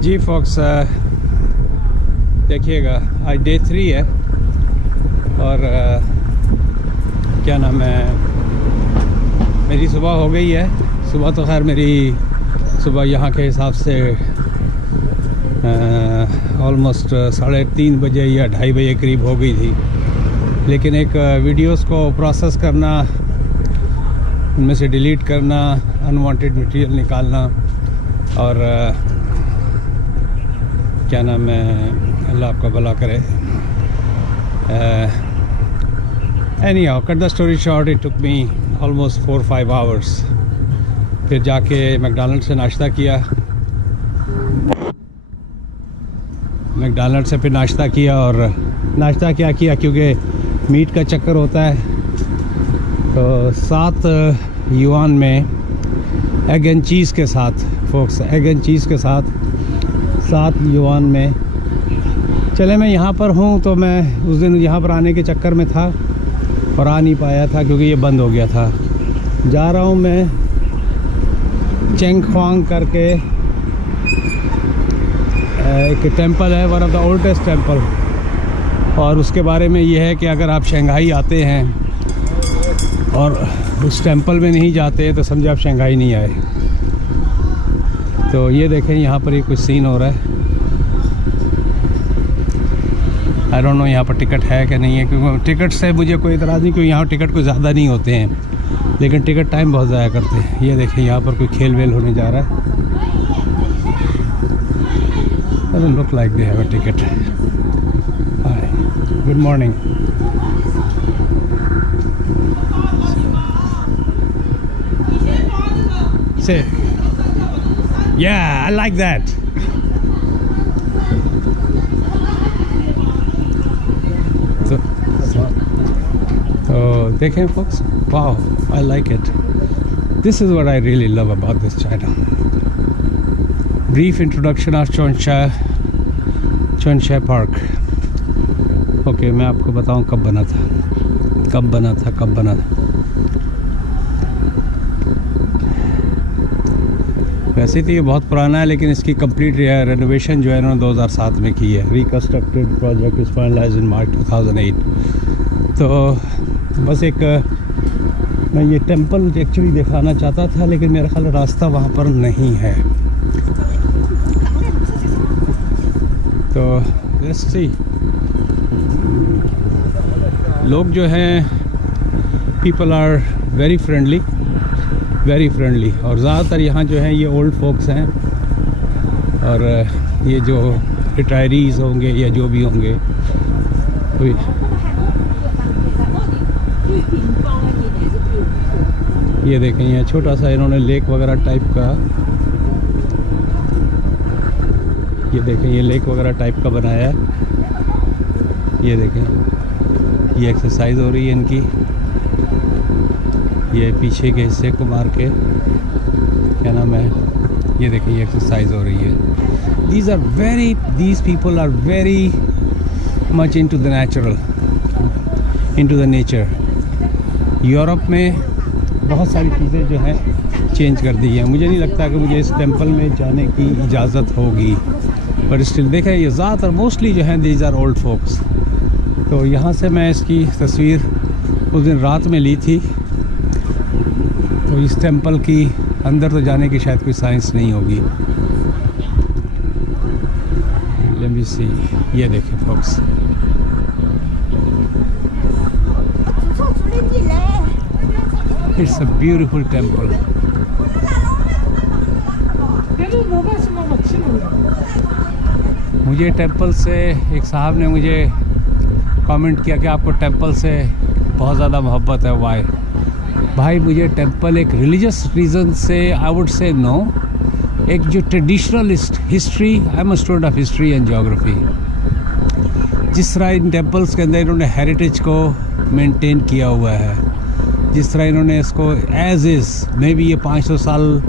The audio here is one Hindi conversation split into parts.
जी फॉक्स, देखिएगा आज डे 3 है और क्या नाम है, मेरी सुबह हो गई है। सुबह तो खैर मेरी सुबह यहाँ के हिसाब से ऑलमोस्ट 3:30 बजे या 2:30 बजे करीब हो गई थी, लेकिन एक वीडियोस को प्रोसेस करना, उनमें से डिलीट करना, अनवांटेड मटेरियल निकालना और क्या नाम है, अल्लाह आपका भला करे। Any how, cut the story short, it took me almost 4-5 hours. फिर जाके मैकडॉनल्ड से नाश्ता किया, मैकडॉनल्ड से फिर नाश्ता किया। और नाश्ता क्या किया, क्योंकि मीट का चक्कर होता है, तो 7 युआन में एग एंड चीज़ के साथ, फोक्स एग एंड चीज़ के साथ 7 युआन में। चले मैं यहाँ पर हूँ, तो मैं उस दिन यहाँ पर आने के चक्कर में था और आ नहीं पाया था क्योंकि ये बंद हो गया था। जा रहा हूँ मैं चेंग ख्वांग करके, एक टेंपल है, one of the oldest temple. और उसके बारे में ये है कि अगर आप शंघाई आते हैं और उस टेंपल में नहीं जाते तो समझे आप शंघाई नहीं आए। तो ये देखें यहाँ पर ये कुछ सीन हो रहा है। आई डोंट नो यहाँ पर टिकट है कि नहीं है, क्योंकि टिकट से मुझे कोई इतराज़ नहीं, क्योंकि यहाँ टिकट कोई ज़्यादा नहीं होते हैं, लेकिन टिकट टाइम बहुत ज़ाया करते हैं। ये देखें यहाँ पर कोई खेल वेल होने जा रहा है। doesn't look like they have a ticket. Hi, good morning. Say, yeah, I like that. So देखें folks, wow, I like it. This is what I really love about this China. Brief introduction of चुनशाई पार्क। ओके, मैं आपको बताऊं कब बना था। वैसे तो ये बहुत पुराना है, लेकिन इसकी कंप्लीट रेनोवेशन जो है इन्होंने 2007 में की है। रिकंस्ट्रक्टेड प्रोजेक्ट इज फाइनलाइज्ड इन मार्च 2008। तो बस एक मैं ये टेंपल एक्चुअली दिखाना चाहता था, लेकिन मेरा ख्याल रास्ता वहाँ पर नहीं है। तो लेट्स सी, लोग जो हैं, पीपल आर वेरी फ्रेंडली, और ज़्यादातर यहाँ जो हैं ये ओल्ड फोक्स हैं, और ये जो रिटायरीज़ होंगे या जो भी होंगे। ये देखें, यहाँ छोटा सा इन्होंने लेक वगैरह टाइप का, ये देखें ये लेक वगैरह टाइप का बनाया है। ये देखें, ये एक्सरसाइज हो रही है इनकी, ये पीछे के हिस्से को मार के, क्या नाम है, ये देखें ये एक्सरसाइज हो रही है। these people are very much into the natural, into the nature. Europe में बहुत सारी चीज़ें जो हैं चेंज कर दी हैं। मुझे नहीं लगता कि मुझे इस टेंपल में जाने की इजाज़त होगी, पर स्टिल देखें ये ज़्यादातर मोस्टली जो हैं दीज आर ओल्ड फोक्स। तो यहाँ से मैं इसकी तस्वीर उस दिन रात में ली थी। तो इस टेंपल की अंदर तो जाने की शायद कोई साइंस नहीं होगी। लेट मी सी, ये देखें folks, it's a beautiful temple. मुझे टेंपल से एक साहब ने मुझे कमेंट किया कि आपको टेंपल से बहुत ज़्यादा मोहब्बत है। वाई? भाई, मुझे टेंपल एक रिलीजियस रीज़न से आई वुड से नो। एक जो traditional history, I am a student of history and geography, जिस तरह इन टेंपल्स के अंदर इन्होंने हेरिटेज को मेंटेन किया हुआ है, जिस तरह इन्होंने इसको एज इज़, मे बी ये 500 साल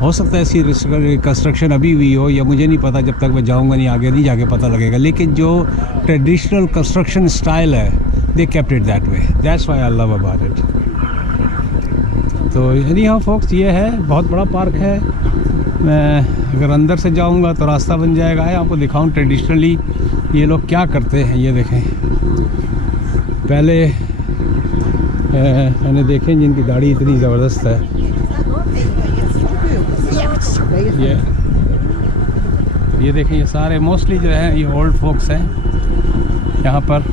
हो सकता है इसकी कंस्ट्रक्शन अभी हुई हो, या मुझे नहीं पता, जब तक मैं जाऊंगा नहीं, आगे नहीं जाके पता लगेगा। लेकिन जो ट्रेडिशनल कंस्ट्रक्शन स्टाइल है, they kept it that way, that's why I love about it. तो एनी हाउ फोक्स, ये है बहुत बड़ा पार्क है। मैं अगर अंदर से जाऊंगा तो रास्ता बन जाएगा। है आपको दिखाऊं ट्रेडिशनली ये लोग क्या करते हैं। ये देखें, पहले मैंने देखे जिनकी दाढ़ी इतनी ज़बरदस्त है। ये देखें, ये सारे मोस्टली जो है ये ओल्ड फोक्स हैं यहाँ पर,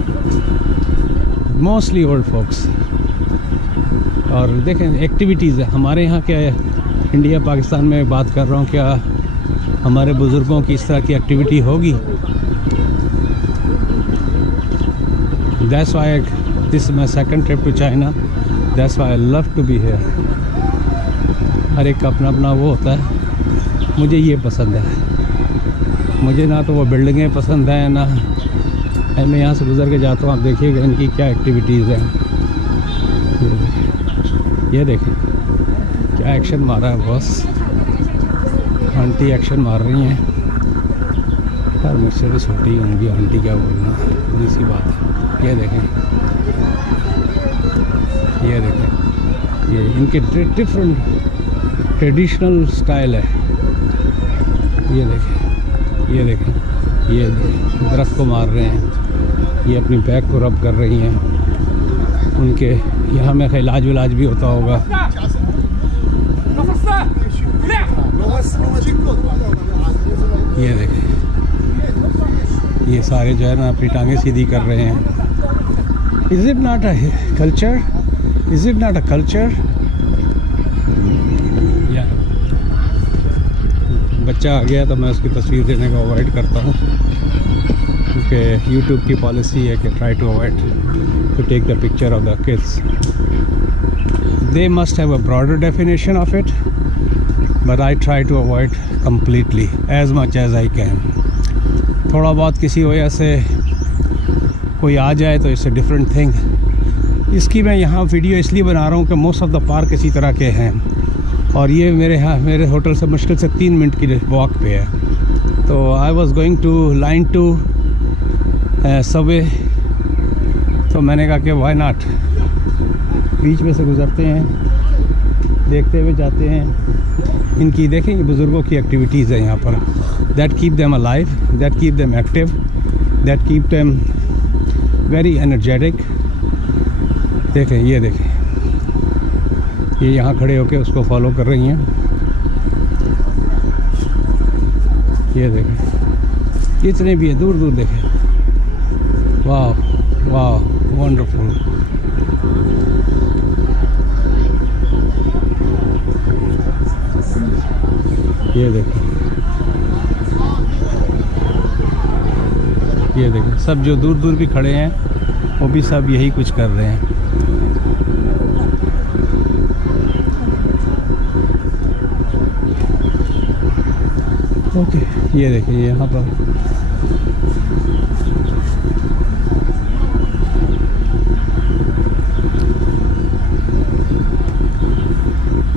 मोस्टली ओल्ड फोक्स। और देखें एक्टिविटीज़ है हमारे यहाँ क्या है, इंडिया पाकिस्तान में बात कर रहा हूँ, क्या हमारे बुज़ुर्गों की इस तरह की एक्टिविटी होगी? That's why this is my second trip to China. That's why I love to be here. हर एक का अपना अपना वो होता है। मुझे ये पसंद है, मुझे ना तो वो बिल्डिंगें पसंद हैं ना, मैं यहाँ से गुज़र के जाता हूँ। आप देखिएगा इनकी क्या एक्टिविटीज़ हैं। ये देखें क्या एक्शन मारा है बॉस, आंटी एक्शन मार रही हैं। यार मुझसे भी छोटी होंगी आंटी, क्या बोलना, थोड़ी सी बात है। ये देखें, ये देखें, ये इनके डिफरेंट ट्रेडिशनल स्टाइल है। ये देखें, ये देखें, ये दरख्त को मार रहे हैं, ये अपनी बैक को रब कर रही हैं। उनके यहाँ में इलाज विलाज भी होता होगा। ये देखें, ये सारे जो है ना अपनी टांगें सीधी कर रहे हैं। Is it not a culture? Is it not a culture? या बच्चा आ गया तो मैं उसकी तस्वीर देने को अवॉइड करता हूँ, क्योंकि यूट्यूब की पॉलिसी है कि try to avoid to take the picture of the kids. They must have a broader definition of it, but I try to avoid completely as much as I can. थोड़ा बहुत किसी वजह से कोई आ जाए तो इट्स अ डिफरेंट थिंग। इसकी मैं यहाँ वीडियो इसलिए बना रहा हूँ कि मोस्ट ऑफ द पार्क इसी तरह के हैं, और ये मेरे होटल से मुश्किल से 3 मिनट की वॉक पे है। तो I was going to line to subway, तो मैंने कहा कि वाई नॉट, बीच में से गुज़रते हैं, देखते हुए जाते हैं। इनकी देखेंगे बुज़ुर्गों की एक्टिविटीज़ है यहाँ पर, that keep them alive, that keep them active, that keep them very energetic. देखें, ये देखें, ये यहाँ खड़े होकर उसको फॉलो कर रही हैं। ये देखें, इतने भी है दूर दूर, देखें, वाह वाह, वंडरफुल। ये देखें, ये देखें, सब जो दूर दूर भी खड़े हैं वो भी सब यही कुछ कर रहे हैं। ओके, ये देखिए यहाँ पर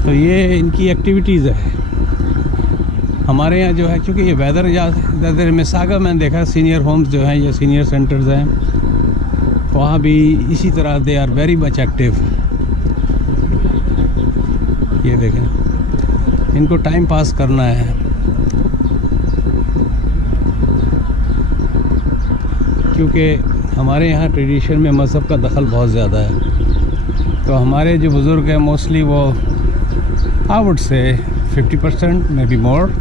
तो ये इनकी एक्टिविटीज़ है। हमारे यहाँ जो है, क्योंकि ये वेदर ज़्यादा मिसागा मैंने देखा, सीनियर होम्स जो हैं, ये सीनियर सेंटर्स हैं, वहाँ भी इसी तरह they are very much active. ये देखें, इनको टाइम पास करना है। क्योंकि हमारे यहाँ ट्रेडिशन में मज़हब का दखल बहुत ज़्यादा है, तो हमारे जो बुज़ुर्ग हैं मोस्टली वो आई वुड से 50% may be more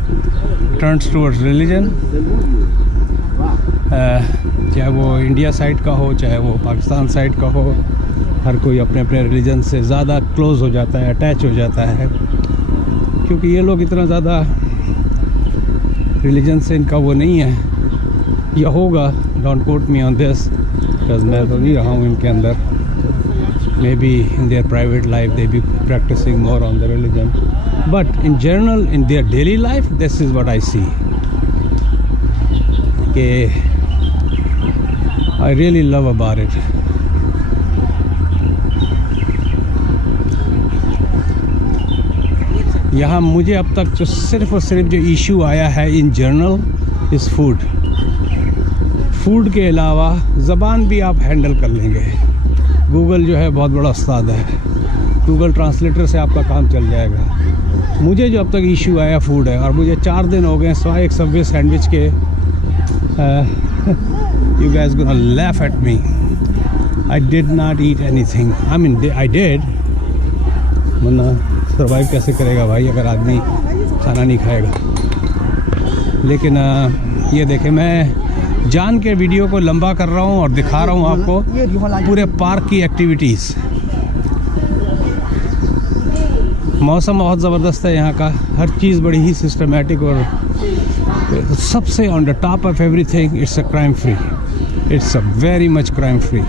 turns towards religion. चाहे वो इंडिया साइड का हो, चाहे वो पाकिस्तान साइड का हो, हर कोई अपने अपने रिलीजन से ज़्यादा क्लोज़ हो जाता है, अटैच हो जाता है। क्योंकि ये लोग इतना ज़्यादा रिलीजन से इनका वो नहीं है, या होगा, don't quote me on this, because मैं तो नहीं रहा हूँ इनके अंदर। Maybe in their private life they be practicing more on the religion, but in general in their daily life this is what I see, कि I really love about it. यहाँ मुझे अब तक जो सिर्फ़ और सिर्फ जो इशू आया है in general is food. Food के अलावा ज़बान भी आप हैंडल कर लेंगे। गूगल जो है बहुत बड़ा उस्ताद है, गूगल ट्रांसलेटर से आपका काम चल जाएगा। मुझे जो अब तक इशू आया फूड है, और मुझे 4 दिन हो गए सिवाय एक सबवे सैंडविच के। You guys gonna laugh at me. I did not eat anything. I mean I did. वरना सर्वाइव कैसे करेगा भाई अगर आदमी खाना नहीं खाएगा। लेकिन ये देखें, मैं जान के वीडियो को लंबा कर रहा हूँ और दिखा रहा हूँ आपको पूरे पार्क की एक्टिविटीज़। मौसम बहुत ज़बरदस्त है यहाँ का, हर चीज़ बड़ी ही सिस्टमेटिक, और सबसे on the top of everything it's a crime free. It's a very much crime free.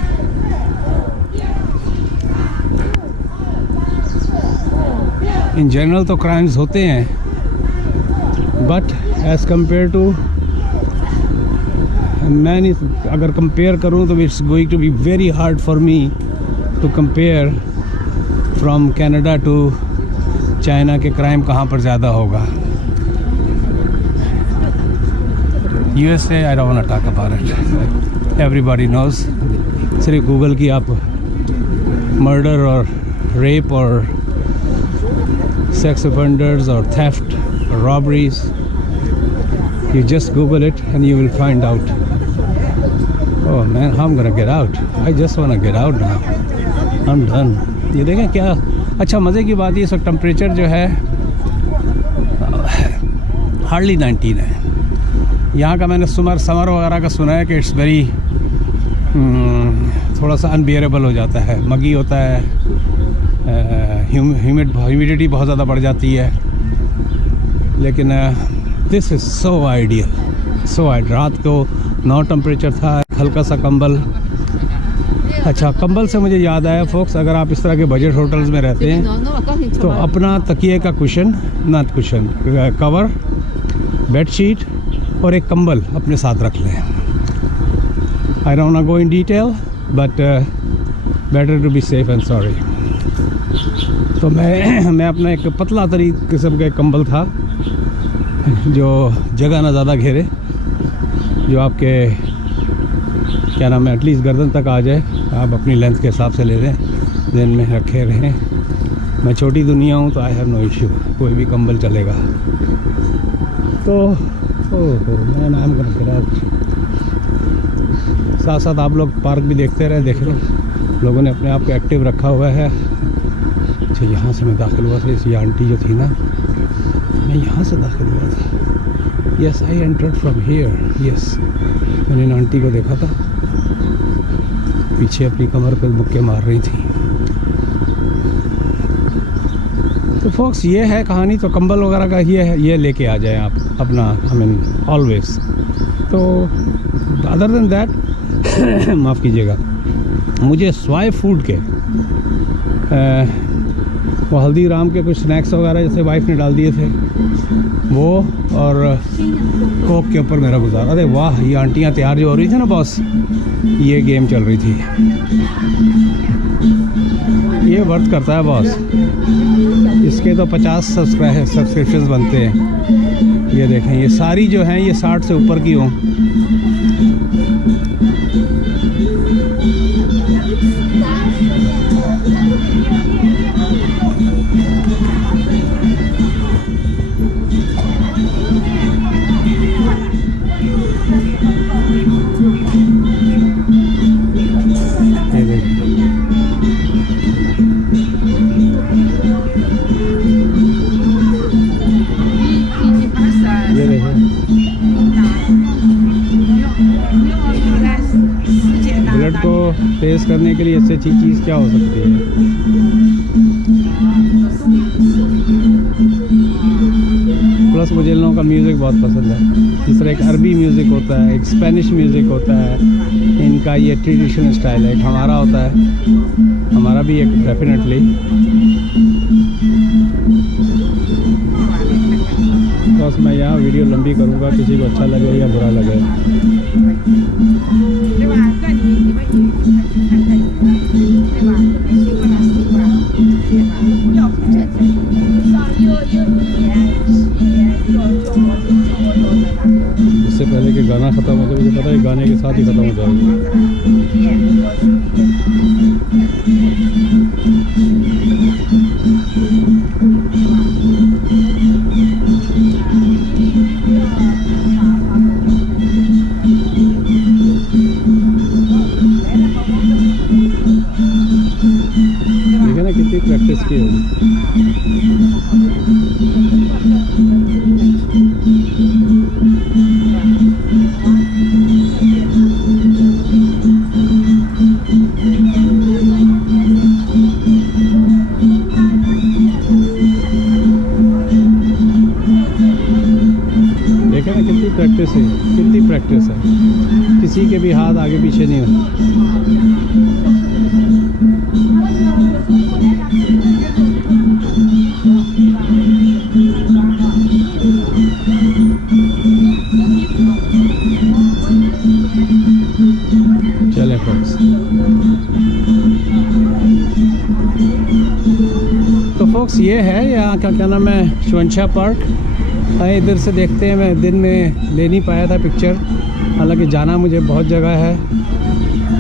In general तो क्राइम्स होते हैं, बट एज़ कम्पेयर टू, मैं अगर कंपेयर करूँ तो it's going to be very hard for me to compare from Canada to China के क्राइम कहाँ पर ज़्यादा होगा। USA, I don't want to talk about it. Everybody knows. सिर्फ गूगल की आप मर्डर और रेप और sex offenders or theft or robberies, you just Google it and you will find out. Oh man, how I'm gonna get out? I just wanna get out now. I'm done. ये देखें क्या अच्छा मज़े की बात, ये सब टेम्परेचर जो है हार्डली 19 है। यहाँ का मैंने समर वगैरह का सुना है कि इट्स वेरी थोड़ा सा अनबियरेबल हो जाता है, मगी होता है, ह्यूमिडिटी बहुत ज़्यादा बढ़ जाती है। लेकिन this is so ideal, so ideal. रात को 9 टेम्परेचर था, हल्का सा कंबल। अच्छा, कंबल से मुझे याद आया फोक्स, अगर आप इस तरह के बजट होटल्स में रहते हैं तो अपना तकिए का cushion, not cushion, cover, bedsheet और एक कंबल अपने साथ रख लें। I don't want to go in detail, but better to be safe and sorry. तो मैं अपना एक पतला तरी किस्म का कंबल था जो जगह ना ज़्यादा घेरे, जो आपके क्या नाम है एटलीस्ट गर्दन तक आ जाए, आप अपनी लेंथ के हिसाब से ले लें, दिन में रखे रहें। मैं छोटी दुनिया हूँ तो आई हैव नो इश्यू, कोई भी कंबल चलेगा। तो मैं नाम कर साथ साथ आप लोग पार्क भी देखते रहे, देख रहे लोगों ने अपने आप को एक्टिव रखा हुआ है। अच्छा, यहाँ से मैं दाखिल हुआ था, ये आंटी जो थी ना, मैं यहाँ से दाखिल हुआ था। Yes, I entered from here. Yes, मैंने इन आंटी को देखा था, पीछे अपनी कमर पर मुक्के मार रही थी। तो फॉक्स ये है कहानी। तो कंबल वगैरह का ये लेके आ जाएं आप अपना, आई मीन ऑलवेज। तो अदर देन दैट माफ़ कीजिएगा, मुझे स्वाई फूड के वो हल्दीराम के कुछ स्नैक्स वगैरह जैसे वाइफ ने डाल दिए थे वो, और कोक के ऊपर मेरा गुजारा। अरे वाह, ये आंटियाँ तैयार जो हो रही थी ना बॉस, ये गेम चल रही थी। ये वर्थ करता है बॉस, इसके तो 50 सब्सक्रिप्शंस बनते हैं। ये देखें, ये सारी जो हैं ये 60 से ऊपर की हों। ब्लड को टेस्ट करने के लिए इससे अच्छी चीज़ क्या हो सकती है। प्लस मुझे इन लोगों का म्यूज़िक बहुत पसंद है। जिस तरह एक अरबी म्यूज़िक होता है, एक स्पेनिश म्यूज़िक होता है, इनका ये ट्रेडिशनल स्टाइल है। एक हमारा होता है, हमारा भी एक डेफिनेटली। बस मैं यहाँ वीडियो लंबी करूँगा, किसी को अच्छा लगे या बुरा लगे। इससे पहले कि गाना ख़त्म हो जाए, मुझे पता है गाने के साथ ही ख़त्म हो जाएगा। देखें ना कितनी प्रैक्टिस है, कितनी प्रैक्टिस है, किसी के भी हाथ आगे पीछे नहीं हो। चले फ्रेंड्स, तो फोक्स ये है यहाँ का क्या नाम है, शोनशा पार्क। इधर से देखते हैं, मैं दिन में ले नहीं पाया था पिक्चर, हालांकि जाना मुझे बहुत जगह है।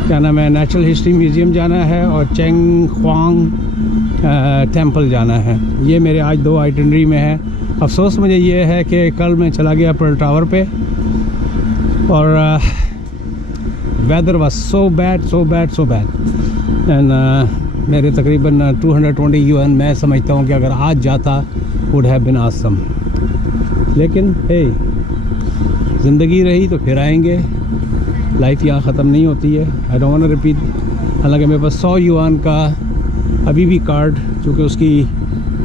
क्या नाम है, नेचुरल हिस्ट्री म्यूज़ियम जाना है और चेंग ख्वांग टेंपल जाना है। ये मेरे आज 2 आइटनरी में है। अफसोस मुझे ये है कि कल मैं चला गया पर्ल टावर पे और weather was so bad and मेरे तकरीबन 220 UN मैं समझता हूँ कि अगर आज जाता वुड हैव बीन ऑसम। लेकिन हे, ज़िंदगी रही तो फिर आएंगे, लाइफ यहाँ ख़त्म नहीं होती है। I don't want to repeat. हालांकि मेरे पास 100 UN का अभी भी कार्ड, चूँकि उसकी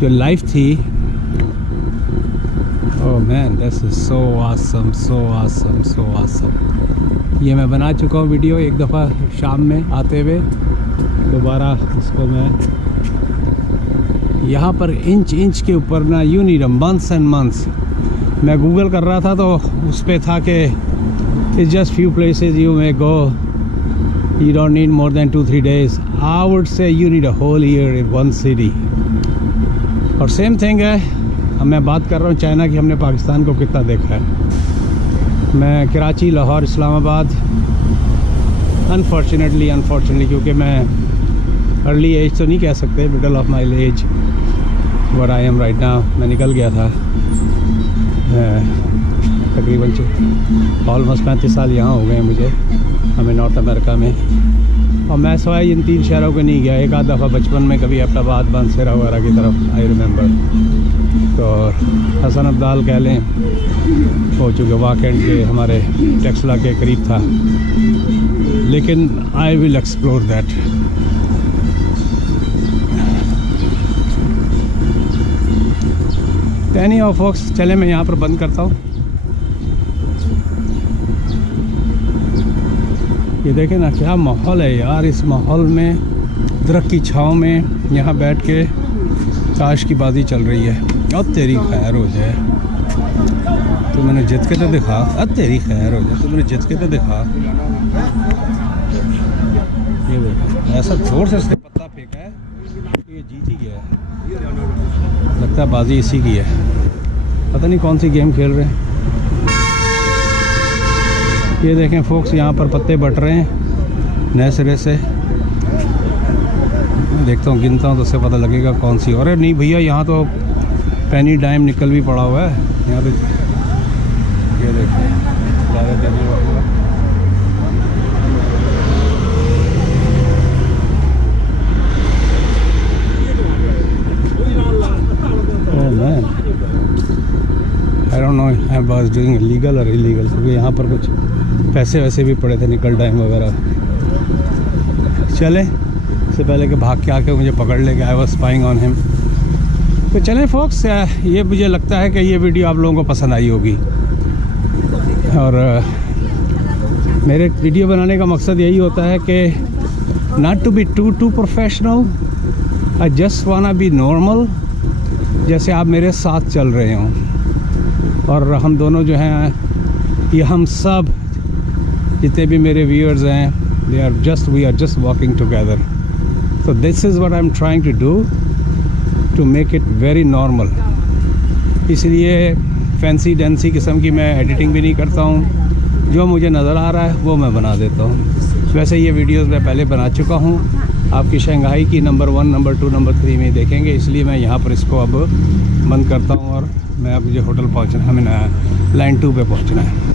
जो लाइफ थी, oh man this is so awesome, so awesome, so awesome. ये मैं बना चुका हूँ वीडियो एक दफ़ा शाम में आते हुए, दोबारा इसको मैं यहाँ पर इंच के ऊपर ना, you need months and months. मैं गूगल कर रहा था तो उस पर था कि it's just few places you may go, you don't need more than 2-3 days। I would say you need a whole year in one city. और सेम थिंग है, अब मैं बात कर रहा हूँ चाइना की, हमने पाकिस्तान को कितना देखा है। मैं कराची, लाहौर, इस्लामाबाद, अनफॉर्चुनेटली क्योंकि मैं अर्ली एज तो नहीं कह सकते, middle of my age what I M right now, मैं निकल गया था तकरीबन ऑलमोस्ट 35 साल यहाँ हो गए मुझे, हमें नॉर्थ अमेरिका में। और मैं सवाई इन 3 शहरों को नहीं गया, एक आध दफ़ा बचपन में कभी अहमदाबाद, बांसवाड़ा वगैरह की तरफ आई रिमेंबर। तो हसन अब्दाल कह लें, हो चुके वाकेंड के हमारे टेक्सला के करीब था, लेकिन I will explore that. Any of folks, चले मैं यहाँ पर बंद करता हूँ। ये देखें ना क्या माहौल है यार, इस माहौल में दरख्त की छाँव में यहाँ बैठ के ताश की बाजी चल रही है। अब तेरी खैर हो जाए, तो मैंने जित के तो दिखा, अब तेरी खैर हो जाए, तो मैंने जित के तो दिखा। ये देखो ऐसा जोर से इसने पत्ता फेंका है, ये जीत ही गया है, लगता है बाजी इसी की है। पता नहीं कौन सी गेम खेल रहे हैं। ये देखें फोक्स, यहाँ पर पत्ते बट रहे हैं नए सिरे से। देखता हूँ, गिनता हूँ तो उससे पता लगेगा कौन सी। अरे नहीं भैया, यहाँ तो पेनी डाइम निकल भी पड़ा हुआ है यहाँ पे। ये देखें ज़्यादा देर नहीं होगा। I don't know I was doing legal और इलीगल, क्योंकि यहाँ पर कुछ पैसे वैसे भी पड़े थे, निकल टाइम वगैरह। चले, इससे पहले कि भाग के आके मुझे पकड़ ले, I was spying on him. तो चलें फोक्स, ये मुझे लगता है कि ये वीडियो आप लोगों को पसंद आई होगी। और मेरे वीडियो बनाने का मकसद यही होता है कि not to be too professional, I just wanna be normal, जैसे आप मेरे साथ चल रहे हों। और हम दोनों जो हैं, ये हम सब जितने भी मेरे व्यूअर्स हैं, we are just walking together. So this is what I am trying to do, to make it very normal. इसलिए फैंसी डेंसी किस्म की मैं एडिटिंग भी नहीं करता हूँ, जो मुझे नज़र आ रहा है वो मैं बना देता हूँ। वैसे ये वीडियोस मैं पहले बना चुका हूँ, आपकी शंघाई की नंबर 1, नंबर 2, नंबर 3 में देखेंगे। इसलिए मैं यहाँ पर इसको अब बंद करता हूँ और मैं अब मुझे होटल पहुँचना है, हमें लाइन 2 पे पहुँचना है।